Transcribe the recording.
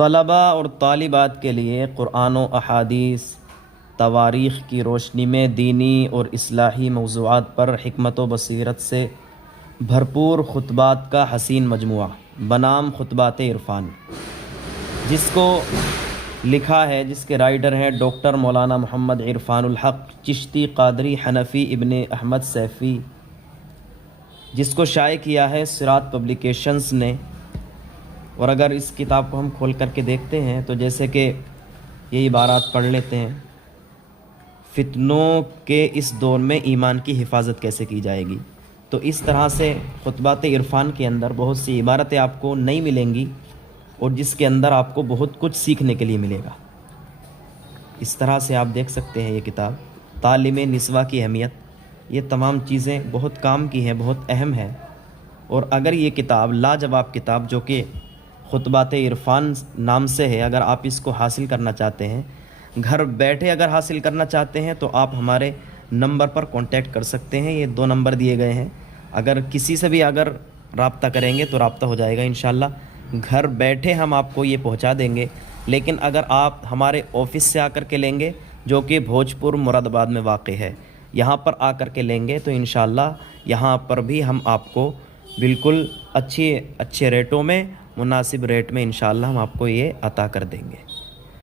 طلبہ اور طالبات کے لیے قرآن و احادیث تواریخ کی روشنی میں دینی اور اصلاحی موضوعات پر حکمت و بصیرت سے بھرپور خطبات کا حسین مجموعہ بنام خطبات عرفان، جس کو لکھا ہے، جس کے رائٹر ہیں ڈاکٹر مولانا محمد عرفان الحق چشتی قادری حنفی ابن احمد سیفی، جس کو شائع کیا ہے صراط پبلیکیشنز نے۔ اور اگر اس کتاب کو ہم کھول کر کے دیکھتے ہیں تو جیسے کہ یہ عبارات پڑھ لیتے ہیں: فتنوں کے اس دور میں ایمان کی حفاظت کیسے کی جائے گی۔ تو اس طرح سے خطبات عرفان کے اندر بہت سی عبارتیں آپ کو نہیں ملیں گی، اور جس کے اندر آپ کو بہت کچھ سیکھنے کے لیے ملے گا۔ اس طرح سے آپ دیکھ سکتے ہیں یہ کتاب تعلیم نسواں کی اہمیت، یہ تمام چیزیں بہت کام کی ہیں، بہت اہم ہے۔ اور اگر یہ کتاب لاجواب کتاب جو کہ خطبات عرفان نام سے ہے، اگر آپ اس کو حاصل کرنا چاہتے ہیں، گھر بیٹھے اگر حاصل کرنا چاہتے ہیں، تو آپ ہمارے نمبر پر کانٹیکٹ کر سکتے ہیں۔ یہ 2 نمبر دیے گئے ہیں، اگر کسی سے بھی اگر رابطہ کریں گے تو رابطہ ہو جائے گا انشاءاللہ۔ گھر بیٹھے ہم آپ کو یہ پہنچا دیں گے، لیکن اگر آپ ہمارے آفس سے آ کر کے لیں گے، جو کہ بھوجپور مراد آباد میں واقع ہے، یہاں پر آ کر کے لیں گے تو انشاءاللہ یہاں پر بھی ہم آپ کو بالکل اچھے ریٹوں میں، مناسب ریٹ میں انشاءاللہ ہم آپ کو یہ عطا کر دیں گے۔